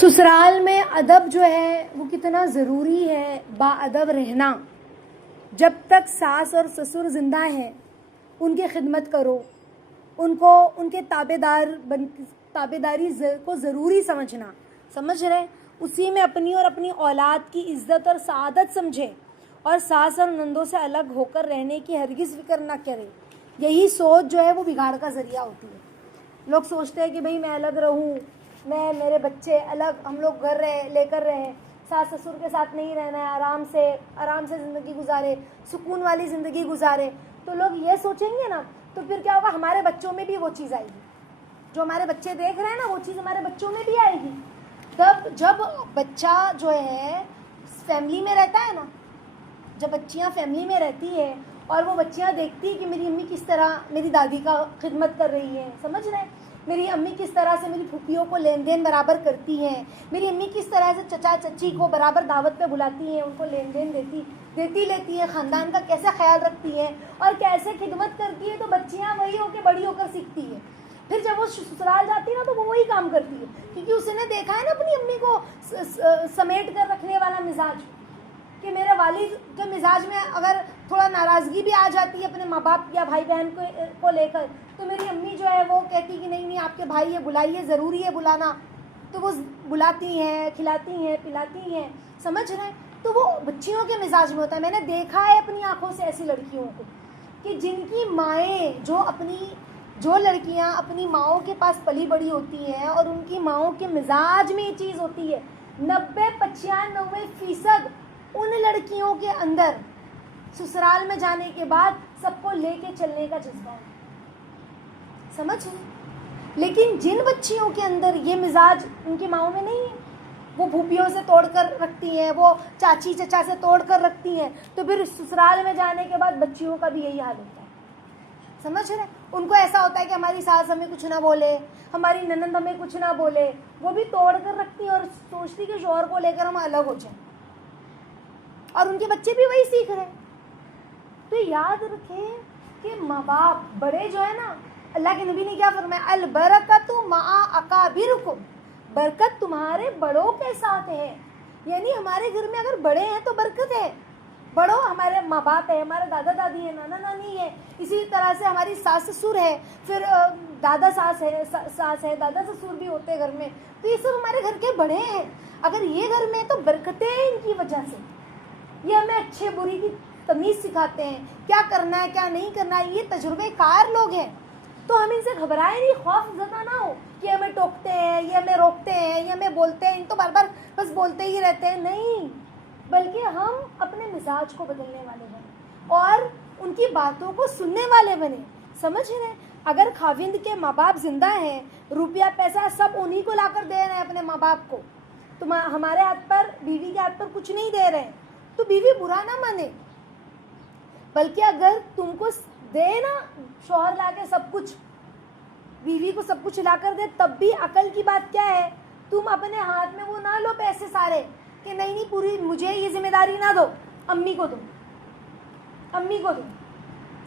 ससुराल में अदब जो है वो कितना ज़रूरी है, बाअदब रहना। जब तक सास और ससुर ज़िंदा हैं उनकी खिदमत करो, उनको उनके ताबेदारी को ज़रूरी समझना, समझ रहे, उसी में अपनी और अपनी औलाद की इज़्ज़त और सआदत समझे और सास और नंदों से अलग होकर रहने की हरगिज़ फिक्र ना करें। यही सोच जो है वो बिगाड़ का ज़रिया होती है। लोग सोचते हैं कि भाई मैं अलग रहूं, मैं मेरे बच्चे अलग, हम लोग घर लेकर रहे, सास ससुर के साथ नहीं रहना है, आराम से ज़िंदगी गुजारे, सुकून वाली ज़िंदगी गुजारे। तो लोग ये सोचेंगे ना, तो फिर क्या होगा, हमारे बच्चों में भी वो चीज़ आएगी। जो हमारे बच्चे देख रहे हैं ना, वो चीज़ हमारे बच्चों में भी आएगी। तब जब बच्चा जो है फैमिली में रहता है ना, जब बच्चियाँ फैमिली में रहती है और वो बच्चियाँ देखती है कि मेरी अम्मी किस तरह मेरी दादी का खिदमत कर रही है, समझ रहे हैं, मेरी अम्मी किस तरह से मेरी फूफियों को लेन देन बराबर करती हैं, मेरी अम्मी किस तरह से चचा चची को बराबर दावत पे बुलाती हैं, उनको लेन देन देती लेती है, ख़ानदान का कैसे ख्याल रखती हैं और कैसे खिदमत करती है, तो बच्चियाँ वही होकर बड़ी होकर सीखती है। फिर जब वो ससुराल जाती है ना, तो वो वही काम करती है, क्योंकि उसने देखा है ना अपनी अम्मी को समेट कर रखने वाला मिजाज, कि मेरे वालिद के मिजाज में अगर थोड़ा नाराज़गी भी आ जाती है अपने माँ बाप या भाई बहन को लेकर, तो मेरी अम्मी जो है वो कहती कि नहीं आपके भाई है, बुलाइए, ज़रूरी है बुलाना, तो वो बुलाती हैं, खिलाती हैं, पिलाती हैं, समझ रहे हैं। तो वो बच्चियों के मिजाज में होता है। मैंने देखा है अपनी आँखों से ऐसी लड़कियों को कि जिनकी माएँ, जो लड़कियाँ अपनी माओं के पास पली बड़ी होती हैं और उनकी माओं के मिजाज में ये चीज़ होती है, 90-95% उन लड़कियों के अंदर ससुराल में जाने के बाद सबको लेके चलने का जज्बा है, समझ रहे। लेकिन जिन बच्चियों के अंदर ये मिजाज उनकी माओं में नहीं है, वो भूपियों से तोड़ कर रखती हैं, वो चाची चचा से तोड़ कर रखती हैं, तो फिर ससुराल में जाने के बाद बच्चियों का भी यही हाल होता है, समझ रहे। उनको ऐसा होता है कि हमारी सास हमें कुछ ना बोले, हमारी ननंद हमें कुछ ना बोले, वो भी तोड़ कर रखती है और सोचती कि शौहर को लेकर हम अलग हो जाएं, और उनके बच्चे भी वही सीख रहे हैं। तो याद रखें कि माँ बाप बड़े जो है ना, अल्लाह के नबी ने क्या फरमाया, अल बरकतु मआ अकाबिरुकुम, बरकत तुम्हारे बड़ों के साथ है। यानी हमारे घर में अगर बड़े हैं तो बरकत है। बड़ों हमारे माँ बाप है, हमारे दादा दादी है, नाना नानी है, इसी तरह से हमारी सास ससुर है, फिर दादा सास है, दादा ससुर भी होते हैं घर में, तो ये सब हमारे घर के बड़े हैं। अगर ये घर में तो बरकतें हैं इनकी वजह से, ये हमें अच्छे बुरी की तमीज़ सिखाते हैं, क्या करना है क्या नहीं करना है, ये तजुर्बेकार लोग हैं। तो हम इनसे घबराए नहीं, खौफ ज़्यादा ना हो कि हमें टोकते हैं, ये हमें रोकते हैं, ये हमें बोलते हैं, इन तो बार बार बस बोलते ही रहते हैं, नहीं, बल्कि हम अपने मिजाज को बदलने वाले बने और उनकी बातों को सुनने वाले बने, समझ रहे। अगर खाविंद के माँ बाप जिंदा हैं, रुपया पैसा सब उन्हीं को लाकर दे रहे हैं अपने माँ बाप को, तो हमारे हाथ पर, बीवी के हाथ पर कुछ नहीं दे रहे हैं, तो बीवी बुरा ना माने, बल्कि अगर तुमको दे ना शौहर लाके सब कुछ, बीवी को सब कुछ लाकर दे, तब भी अकल की बात क्या है, तुम अपने हाथ में वो ना लो पैसे सारे कि नहीं पूरी मुझे ये जिम्मेदारी ना दो, अम्मी को दो,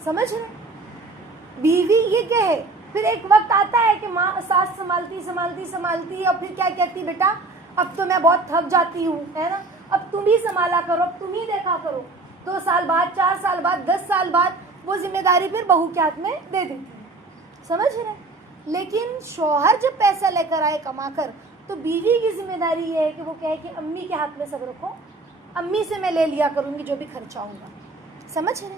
समझ रहे। बीवी ये कहे, फिर एक वक्त आता है कि माँ सास संभालती और फिर क्या कहती, बेटा अब तो मैं बहुत थक जाती हूँ, है ना, अब तुम ही संभाला करो, अब तुम ही देखा करो। 2 साल बाद, 4 साल बाद, 10 साल बाद वो जिम्मेदारी फिर बहू के हाथ में दे देती है, समझ रहे। लेकिन शौहर जब पैसा लेकर आए कमा कर, तो बीवी की जिम्मेदारी है कि वो कहे कि अम्मी के हाथ में सब रखो, अम्मी से मैं ले लिया करूँगी जो भी खर्चा होगा, समझ रहे,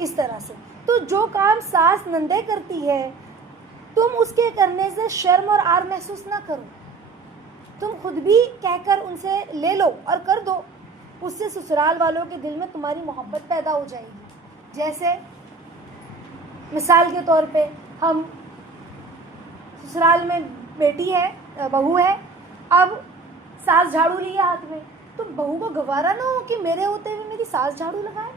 इस तरह से। तो जो काम सास नंदे करती है, तुम उसके करने से शर्म और आर महसूस ना करो, तुम खुद भी कहकर उनसे ले लो और कर दो, उससे ससुराल वालों के दिल में तुम्हारी मोहब्बत पैदा हो जाएगी। जैसे मिसाल के तौर पे, हम ससुराल में बेटी है, बहू है, अब सास झाड़ू लिए हाथ में, तो बहू को गवारा ना हो कि मेरे होते हुए मेरी सास झाड़ू लगाए,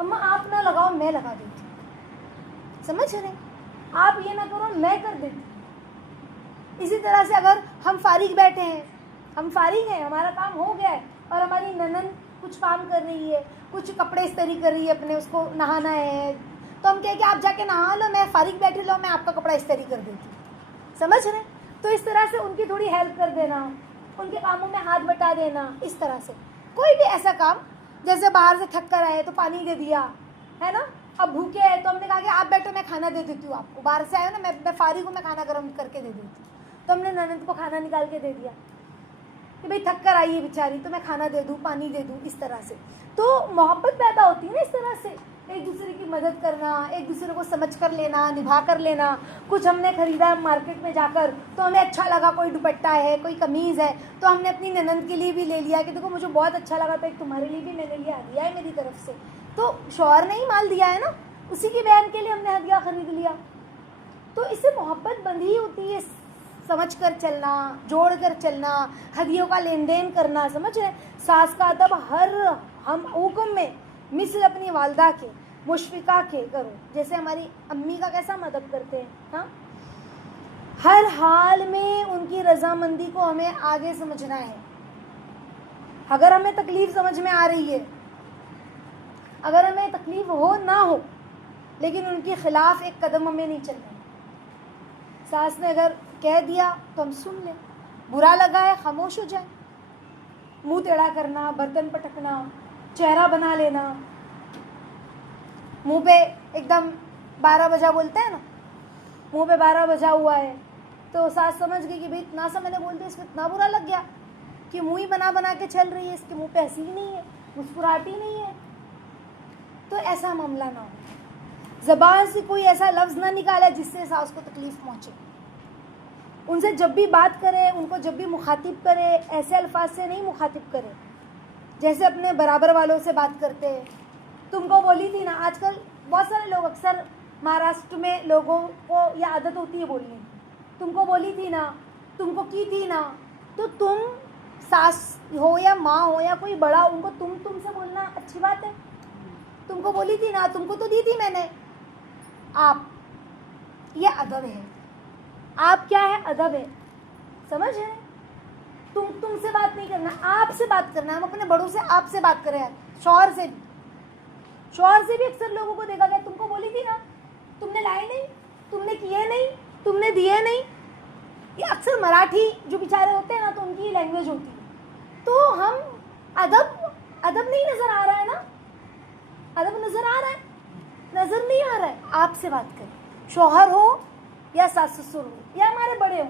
अम्मा आप ना लगाओ मैं लगा देती, समझ रहे, आप ये ना करो मैं कर देती। इसी तरह से अगर हम फारिग बैठे हैं, हमारा काम हो गया है और हमारी ननंद कुछ काम कर रही है, कुछ कपड़े इस्त्री कर रही है अपने, उसको नहाना है, तो हम कहें कि आप जाके नहा लो, मैं फारिग बैठी लो, मैं आपका कपड़ा इस्त्री कर देती हूँ, समझ रहे। तो इस तरह से उनकी थोड़ी हेल्प कर देना, उनके कामों में हाथ बटा देना, इस तरह से कोई भी ऐसा काम, जैसे बाहर से थक कर आए तो पानी दे दिया, है ना। अब भूखे हैं तो हमने कहा कि आप बैठो, मैं खाना दे देती हूँ आपको, बाहर से आए हो ना, मैं फारिग हूँ, मैं खाना गर्म करके दे देती हूँ। तो हमने ननद को खाना निकाल के दे दिया कि भाई थक कर आई है बेचारी, तो मैं खाना दे दूँ, पानी दे दूँ, इस तरह से। तो मोहब्बत पैदा होती है ना इस तरह से, एक दूसरे की मदद करना, एक दूसरे को समझ कर लेना, निभा कर लेना। कुछ हमने खरीदा मार्केट में जाकर तो हमें अच्छा लगा, कोई दुपट्टा है, कोई कमीज़ है, तो हमने अपनी ननद के लिए भी ले लिया कि देखो मुझे बहुत अच्छा लगा, तो एक तुम्हारे लिए भी मैंने लिया, हदिया है मेरी तरफ से। तो शौहर ने ही माल दिया है ना, उसी की बहन के लिए हमने हदिया खरीद लिया। तो इससे मोहब्बत बंधी होती है, समझ कर चलना, जोड़ कर चलना, हदियों का लेन देन करना, समझ रहे। सास का अदब हर हम हुक्म में मिसल अपनी वालदा के, मुशफिका के करो, जैसे हमारी अम्मी का कैसा मदद करते हैं। हाँ, हर हाल में उनकी रजामंदी को हमें आगे समझना है। अगर हमें तकलीफ समझ में आ रही है, अगर हमें तकलीफ हो ना हो, लेकिन उनके खिलाफ एक कदम हमें नहीं चलना। सास ने अगर कह दिया तो हम सुन लें, बुरा लगा है खामोश हो जाए। मुंह टेढ़ा करना, बर्तन पटकना, चेहरा बना लेना, मुंह पे एकदम 12 बजा बोलते हैं ना, मुंह पे 12 बजा हुआ है, तो सास समझ गई कि भाई इतना सा मैंने बोल दिया, इसको इतना बुरा लग गया कि मुंह ही बना बना के चल रही है, इसके मुंह पे हंसी ही नहीं है, मुस्कुराहट ही नहीं है। तो ऐसा मामला ना हो, ज़बान से कोई ऐसा लफ्ज़ ना निकाले जिससे सास को तकलीफ़ पहुँचे। उनसे जब भी बात करें, उनको जब भी मुखातिब करें, ऐसे अल्फाज से नहीं मुखातिब करें जैसे अपने बराबर वालों से बात करते हैं। तुमको बोली थी ना, आजकल बहुत सारे लोग, अक्सर महाराष्ट्र में लोगों को यह आदत होती है बोलने की, तुमको बोली थी ना, तुमको की थी ना। तो तुम सास हो या माँ हो या कोई बड़ा, उनको तुमसे बोलना अच्छी बात है। तुमको बोली थी ना, तुमको तो दी थी मैंने। आप, ये अदब है। आप क्या है? अदब है, समझ है। तुमसे बात नहीं करना, आपसे बात करना। हम अपने बड़ों से आपसे बात करें, शौहर से भी अक्सर लोगों को देखा गया, तुमको बोली थी ना, तुमने लाए नहीं, तुमने किए नहीं, तुमने दिए नहीं। ये अक्सर मराठी जो बेचारे होते हैं ना, तो उनकी लैंग्वेज होती है। तो हम अदब नहीं नजर आ रहा है ना, अदब नजर आ रहा है? नजर नहीं आ रहा है। आपसे बात करें, शौहर हो या सास ससुर हो या हमारे बड़े हो,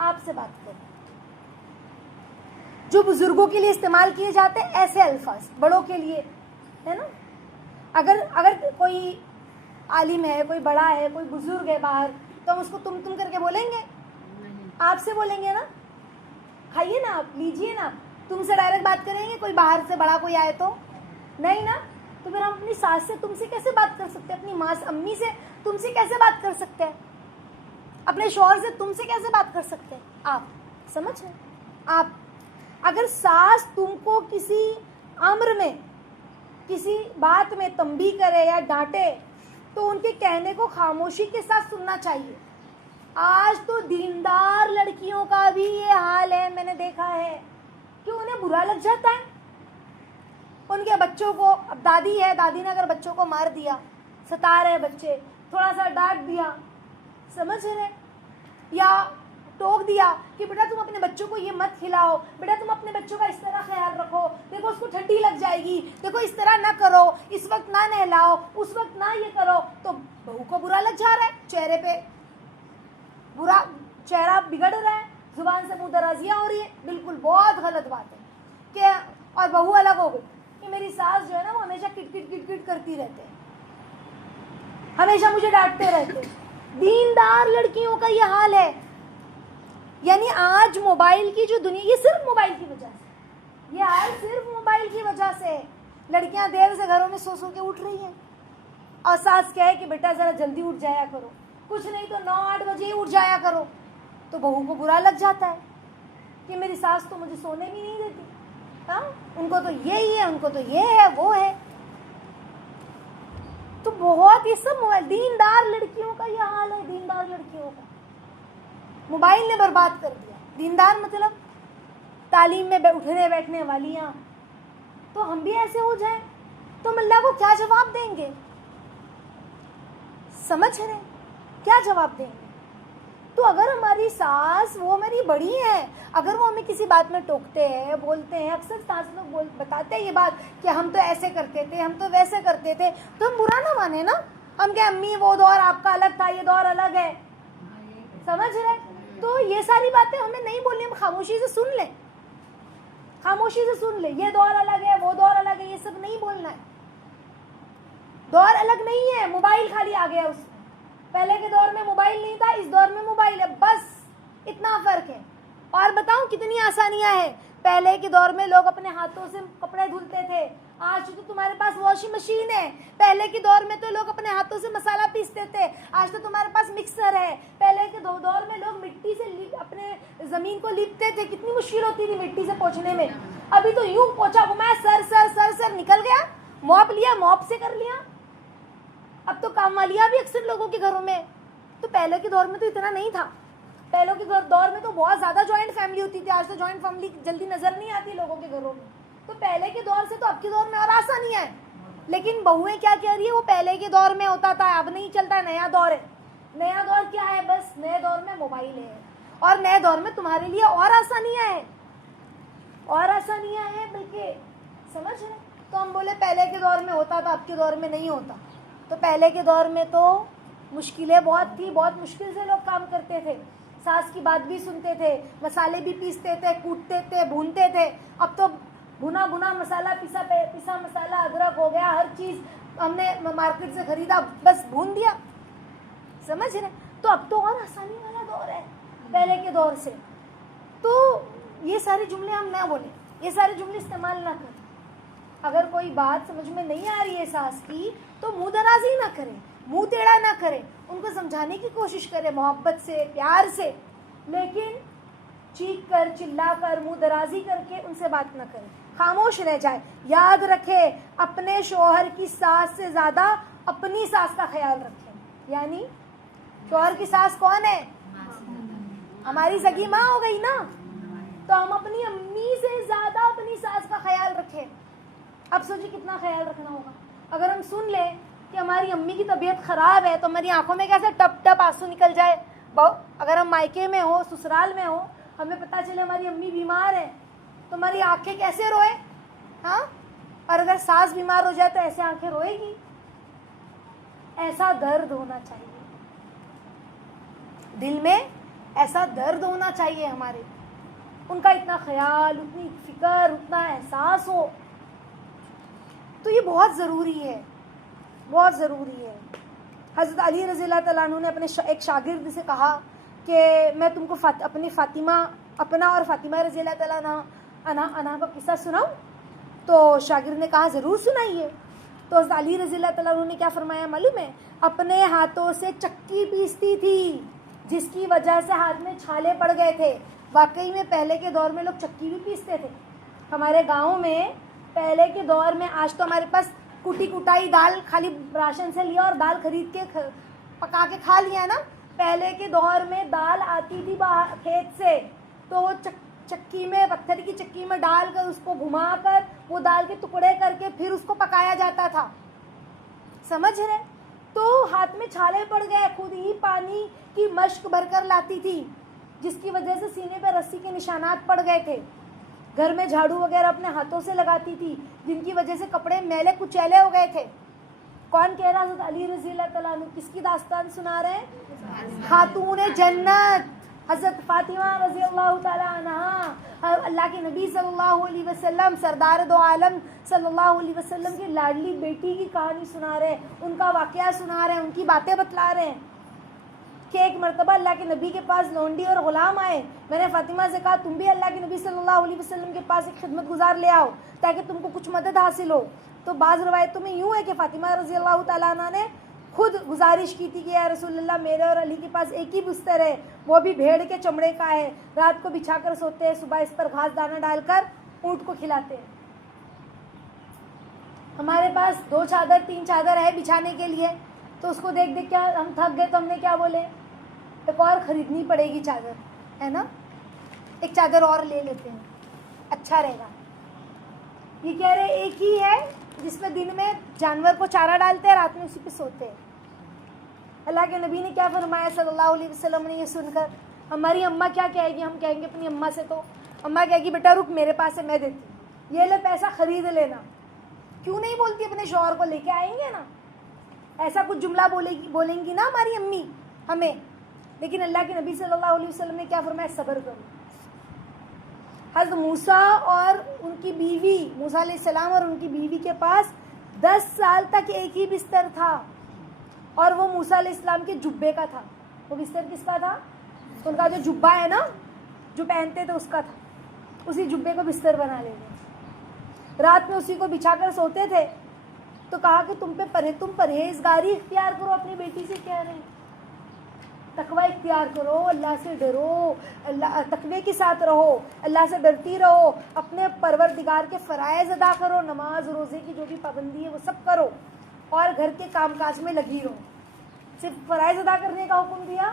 आपसे बात करें। जो बुजुर्गों के लिए इस्तेमाल किए जाते हैं ऐसे अल्फाज, बड़ों के लिए, है ना। अगर कोई आलिम है, कोई बड़ा है, कोई बुजुर्ग है बाहर, तो हम उसको तुम करके बोलेंगे? आपसे बोलेंगे ना। खाइए ना आप, लीजिए ना, तुमसे डायरेक्ट बात करेंगे? कोई बाहर से बड़ा कोई आए तो नहीं ना। तो फिर हम अपनी सास से तुमसे कैसे बात कर सकते हैं? अपनी माँ अम्मी से तुमसे कैसे बात कर सकते हैं? अपने शौहर से तुमसे कैसे बात कर सकते हैं? आप समझ रहे? आप, अगर सास तुमको किसी अम्र में, किसी बात में तंबी करे या डांटे, तो उनके कहने को खामोशी के साथ सुनना चाहिए। आज तो दीनदार लड़कियों का भी ये हाल है, मैंने देखा है कि उन्हें बुरा लग जाता है उनके बच्चों को। अब दादी है, दादी ने अगर बच्चों को मार दिया, सता रहे बच्चे, थोड़ा सा डांट दिया, समझ रहे, या टोक दिया कि बेटा तुम अपने बच्चों को ये मत खिलाओ, बेटा तुम अपने बच्चों का इस तरह ख्याल रखो, देखो उसको ठंडी लग जाएगी, देखो इस तरह ना करो, इस वक्त ना नहलाओ, उस वक्त ना ये करो, तो बहू को बुरा लग जा रहा है, चेहरे पे बुरा, चेहरा बिगड़ रहा है, जुबान से मुंह दराजियाँ हो रही है। बिल्कुल बहुत गलत बात है कि और बहू अलग हो गई कि मेरी सास जो है ना, वो हमेशा किट करती रहते हैं, हमेशा मुझे डांटते रहते हैं। दीनदार लड़कियों का ये हाल है। यानी आज मोबाइल की जो दुनिया, ये सिर्फ मोबाइल की वजह से, ये हाल सिर्फ मोबाइल की वजह से। लड़कियां देर से घरों में सो के उठ रही हैं और सास कहे कि बेटा जरा जल्दी उठ जाया करो, कुछ नहीं तो 9-8 बजे ही उठ जाया करो, तो बहू को बुरा लग जाता है कि मेरी सास तो मुझे सोने भी नहीं देती। हाँ, उनको तो ये ही है, उनको तो ये है, वो है। तो बहुत ये सब मोबाइल, दीनदार लड़कियों का ये हाल है। दीनदार लड़कियों का मोबाइल ने बर्बाद कर दिया। दीनदार मतलब तालीम में उठने बैठने वालियाँ। तो हम भी ऐसे हो जाएं तो हम अल्लाह को क्या जवाब देंगे? समझ रहे, क्या जवाब देंगे? तो अगर हमारी सास वो हमारी बड़ी है, अगर वो हमें किसी बात में टोकते हैं, बोलते हैं, अक्सर सास लोग बताते हैं ये बात कि हम तो ऐसे करते थे, हम तो वैसे करते थे, तो हम बुरा ना माने ना। हम क्या अम्मी वो दौर आपका अलग था, ये दौर अलग है, समझ रहे? तो ये सारी बातें हमें नहीं बोलनी, हम खामोशी से सुन लें, खामोशी से सुन ले। ये दौर अलग है, वो दौर अलग है, ये सब नहीं बोलना है। दौर अलग नहीं है, मोबाइल खाली आ गया उसमें। पहले के दौर में मोबाइल नहीं था, इस दौर में मोबाइल है, बस इतना फर्क है। और बताऊं कितनी आसानियां हैं। पहले के दौर में लोग अपने हाथों से कपड़े धुलते थे, आज तो तुम्हारे पास वॉशिंग मशीन है। पहले के दौर में तो लोग अपने हाथों से मसाला पीसते थे, आज तो तुम्हारे पास मिक्सर है। पहले के दौर में लोग मिट्टी से अपने जमीन को लीपते थे, कितनी मुश्किल होती थी मिट्टी से पोंछने में। अभी तो यूं पोछा घुमाया, सर सर सर सर निकल गया, मॉप लिया, मॉप से कर लिया। अब तो काम वालियां भी अक्सर लोगों के घरों में। तो पहले के दौर में तो इतना नहीं था। पहले के दौर में तो बहुत ज्यादा जॉइंट फैमिली होती थी, आज तो जॉइंट फैमिली जल्दी नजर नहीं आती लोगों के घरों में। तो पहले के दौर से तो अब के दौर में और आसानियां है। लेकिन बहुएं क्या कह रही है, वो पहले के दौर में होता था, अब नहीं चलता, नया दौर है। नया दौर क्या है? बस नए दौर में मोबाइल है, और नए दौर में तुम्हारे लिए और आसानियां हैं, और आसानियां हैं, बल्कि समझ रहे? तो हम बोले पहले के दौर में होता था, अब के दौर में नहीं होता। तो पहले के दौर में तो मुश्किलें बहुत थी, बहुत मुश्किल से लोग काम करते थे, सास की बात भी सुनते थे, मसाले भी पीसते थे, कूटते थे, भूनते थे। अब तो भुना भुना मसाला, पिसा मसाला, अदरक हो गया, हर चीज़ हमने मार्केट से खरीदा, बस भून दिया, समझ रहे? तो अब तो और आसानी वाला दौर है पहले के दौर से। तो ये सारे जुमले हम ना बोलें, ये सारे जुमले इस्तेमाल ना करें। अगर कोई बात समझ में नहीं आ रही है सास की, तो मुंह दराजी ना करें, मुंह टेढ़ा ना करें, उनको समझाने की कोशिश करें मोहब्बत से, प्यार से। लेकिन चीख कर, चिल्ला कर, मुंह दराजी करके उनसे बात ना करें, खामोश रह जाए। याद रखे, अपने शोहर की सास से ज्यादा अपनी सास का ख्याल रखें। यानी शोहर की सास कौन है? हमारी सगी माँ हो गई ना। तो हम अपनी अम्मी से ज्यादा अपनी सास का ख्याल रखें। अब सोचिए कितना ख्याल रखना होगा। अगर हम सुन ले कि हमारी अम्मी की तबीयत खराब है, तो हमारी आंखों में कैसे टप टप आंसू निकल जाए। अगर हम मायके में हो, ससुराल में हो, हमें पता चले हमारी अम्मी बीमार है, तो हमारी आंखें कैसे रोए? हाँ, और अगर सास बीमार हो जाए तो ऐसे आंखें रोएगी। ऐसा दर्द होना चाहिए दिल में, ऐसा दर्द होना चाहिए हमारे, उनका इतना ख्याल, उतनी फिक्र, उतना एहसास हो। तो ये बहुत ज़रूरी है, बहुत ज़रूरी है। हज़रत अली रज़ी अल्लाह तआला अन्हु ने अपने एक शागिर्द से कहा कि मैं तुमको अपनी फ़ातिमा, अपना और फ़ातिमा रज़ी अल्लाह तआला अन्हा का किस्सा सुनाऊं? तो शागिर्द ने कहा ज़रूर सुनाइए। तो हज़रत अली रज़ी अल्लाह तआला अन्हु ने क्या फरमाया मालूम है? अपने हाथों से चक्की पीसती थी, जिसकी वजह से हाथ में छाले पड़ गए थे। वाकई में पहले के दौर में लोग चक्की भी पीसते थे। हमारे गाँव में पहले के दौर में, आज तो हमारे पास कुटी कुटाई दाल खाली राशन से लिया और दाल खरीद के पका के खा लिया ना। पहले के दौर में दाल आती थी बाहर खेत से, तो वो चक्की में, पत्थर की चक्की में डाल कर, उसको घुमाकर, वो दाल के टुकड़े करके फिर उसको पकाया जाता था, समझ रहे? तो हाथ में छाले पड़ गए, खुद ही पानी की मश्क भरकर लाती थी, जिसकी वजह से सीने पर रस्सी के निशानात पड़ गए थे। घर में झाड़ू वगैरह अपने हाथों से लगाती थी, जिनकी वजह से कपड़े मैले कुचैले हो गए थे। कौन कह रहा? हज़रत अली रज़ी अल्लाह तआला अन्हु। किसकी दास्तान सुना रहे हैं? खातून जन्नत हज़रत फातिमा रज़ी अल्लाह तआला अन्हा, अल्लाह के नबी सल्लल्लाहु अलैहि वसल्लम, सरदार दो आलम सल्लल्लाहु अलैहि वसल्लम की लाडली बेटी की कहानी सुना रहे हैं, उनका वाक़या सुना रहे हैं, उनकी बातें बतला रहे हैं कि एक मरतबा अल्लाह के नबी के पास लौंडी और ग़ुलाम आए। मैंने फ़ातिमा से कहा तुम भी अल्लाह के नबी सल्लल्लाहु अलैहि वसल्लम के पास एक खिदमत गुजार ले आओ, ताकि तुमको कुछ मदद हासिल हो। तो बाज़ रवायतों में यूँ है कि फ़ातिमा रज़ी अल्लाह तआला अन्हा ने खुद गुजारिश की थी कि या रसूलल्लाह, मेरे और अली के पास एक ही बिस्तर है, वो भी भेड़ के चमड़े का है, रात को बिछा कर सोते हैं, सुबह इस पर घास दाना डालकर ऊँट को खिलाते हैं। हमारे पास 2 चादर 3 चादर है बिछाने के लिए, तो उसको देख देख क्या हम थक गए, तो हमने क्या बोले, एक और ख़रीदनी पड़ेगी चादर, है ना, एक चादर और ले लेते हैं, अच्छा रहेगा। ये कह रहे एक ही है जिसमें दिन में जानवर को चारा डालते हैं, रात में उसी पे सोते हैं। अल्लाह के नबी ने क्या फरमाया सल्लल्लाहु अलैहि वसल्लम ने ये सुनकर? हमारी अम्मा क्या कहेगी? हम कहेंगे अपनी अम्मा से, तो अम्मा कहेगी बेटा रुक मेरे पास है, मैं देती हूँ, ये ले पैसा खरीद लेना। क्यों नहीं बोलती अपने शौहर को? लेके आएंगे ना, ऐसा कुछ जुमला बोलेंगी ना हमारी अम्मी हमें। लेकिन अल्लाह के नबी सल्लल्लाहु अलैहि वसल्लम ने क्या फरमाया? सब्र करो। हज़रत मूसा और उनकी बीवी, मूसा अलैहिस्सलाम और उनकी बीवी के पास 10 साल तक एक ही बिस्तर था, और वो मूसा अलैहिस्सलाम के जुब्बे का था। वो बिस्तर किसका था? उनका जो जुब्बा है ना, जो पहनते थे, उसका था। उसी जुब्बे को बिस्तर बना लेते, रात में उसी को बिछाकर सोते थे। तो कहा कि तुम परहेजगारी इख्तियार करो। अपनी बेटी से कह रहे हैं तकवा इख्तियार करो, अल्लाह से डरो, अल्लाह तकवे के साथ रहो, अल्लाह से डरती रहो, अपने परवरदिगार के फ़राइज़ अदा करो, नमाज रोज़े की जो भी पाबंदी है वो सब करो, और घर के कामकाज में लगी रहो। सिर्फ फ़राइज़ अदा करने का हुक्म दिया,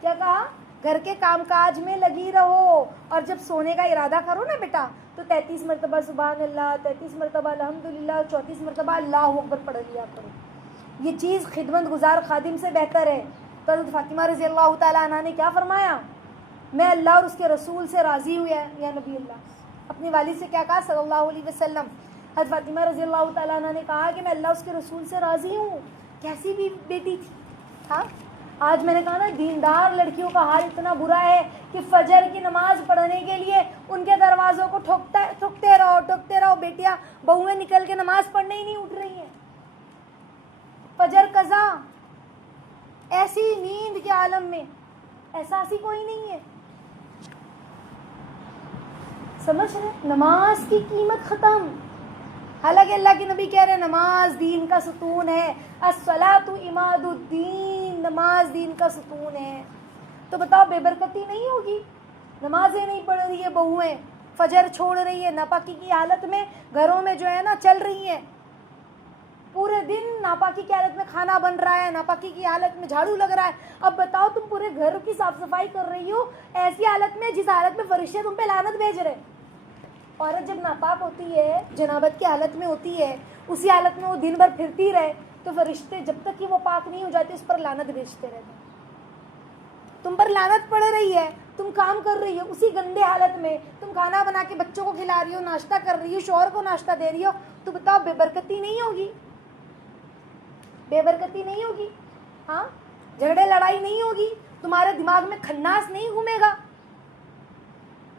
क्या कहा? घर के कामकाज में लगी रहो, और जब सोने का इरादा करो ना बेटा, तो 33 मरतबा सुभान अल्लाह, 33 मरतबा अल्हम्दुलिल्लाह, 34 मरतबा अल्लाहु अकबर पढ़ लिया करो। ये चीज़ खिदमत गुजार खादिम से बेहतर है। तो हज़रत फ़ातिमा रज़ी अल्लाह तआला अन्हा ने क्या फरमाया? मैं अल्लाह और उसके रसूल से राज़ी हुई है या नबी अल्लाह। अपनी वालिद से क्या कहा सल्लल्लाहु अलैहि वसल्लम? हज़रत फ़ातिमा रज़ी अल्लाह तआला अन्हा ने कहा कि मैं अल्लाह उसके रसूल से राज़ी हूँ। कैसी भी बेटी थी। हाँ, आज मैंने कहा ना, दीनदार लड़कियों का हाल इतना बुरा है कि फजर की नमाज पढ़ने के लिए उनके दरवाज़ों को ठोकते रहो। बेटियाँ बहुएँ निकल के नमाज पढ़ने ही नहीं उठ रही हैं। फजर कज़ा, ऐसी नींद के आलम में एहसास ही कोई नहीं है। समझ रहे? नमाज की कीमत ख़त्म। हालांकि अल्लाह के नबी कह रहे हैं नमाज दीन का सुतून है, अस्सलातु इमादुद्दीन, नमाज दीन का सुतून है। तो बताओ बेबरकती नहीं होगी? नमाजें नहीं पढ़ रही है बहुएं, फजर छोड़ रही है, नापाकी की हालत में घरों में जो है ना चल रही हैं, पूरे दिन नापाकी की हालत में खाना बन रहा है, नापाकी की हालत में झाड़ू लग रहा है। अब बताओ तुम पूरे घर की साफ सफाई कर रही हो ऐसी हालत में जिस हालत में फरिश्ते तुम पे लानत भेज रहे। औरत जब नापाक होती है, जनाबत की हालत में होती है, उसी हालत में वो दिन भर फिरती रहे, तो फरिश्ते जब तक कि वो पाक नहीं हो जाते उस पर लानत भेजते रहते हैं। तुम पर लानत पड़ रही है, तुम काम कर रही हो उसी गंदे हालत में, तुम खाना बना के बच्चों को खिला रही हो, नाश्ता कर रही हो, शौहर को नाश्ता दे रही हो, तो बताओ बेबरकती नहीं होगी? बेबरकती नहीं होगी? हाँ, झगड़े लड़ाई नहीं होगी? तुम्हारे दिमाग में खन्नास नहीं घूमेगा?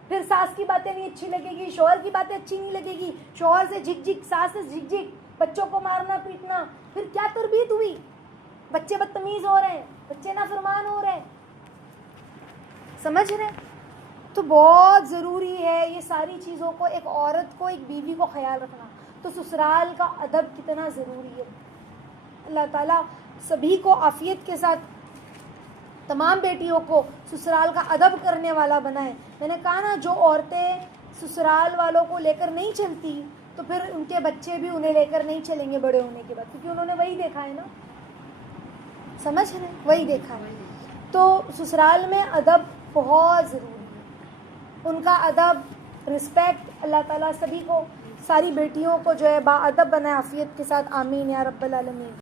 फिर सास की बातें नहीं अच्छी लगेगी, शौहर की बातें अच्छी नहीं लगेगी, शौहर से झिक-झिक, सास से झिक-झिक, बच्चों को मारना पीटना, फिर क्या तरबियत हुई? बच्चे बदतमीज हो रहे हैं, बच्चे नाफरमान हो रहे हैं। समझ रहे? तो बहुत ज़रूरी है ये सारी चीज़ों को, एक औरत को, एक बीवी को ख्याल रखना। तो ससुराल का अदब कितना ज़रूरी है। अल्लाह ताला सभी को आफियत के साथ, तमाम बेटियों को ससुराल का अदब करने वाला बनाए। मैंने कहा ना, जो औरतें ससुराल वालों को लेकर नहीं चलती तो फिर उनके बच्चे भी उन्हें लेकर नहीं चलेंगे बड़े होने के बाद, क्योंकि उन्होंने वही देखा है ना। समझ रहे? वही देखा है। तो ससुराल में अदब बहुत ज़रूरी है। उनका अदब, रिस्पेक्ट, अल्लाह ताला सभी को, सारी बेटियों को जो है बाअदब बनाए आफियत के साथ। आमीन या रब्बल आलमीन।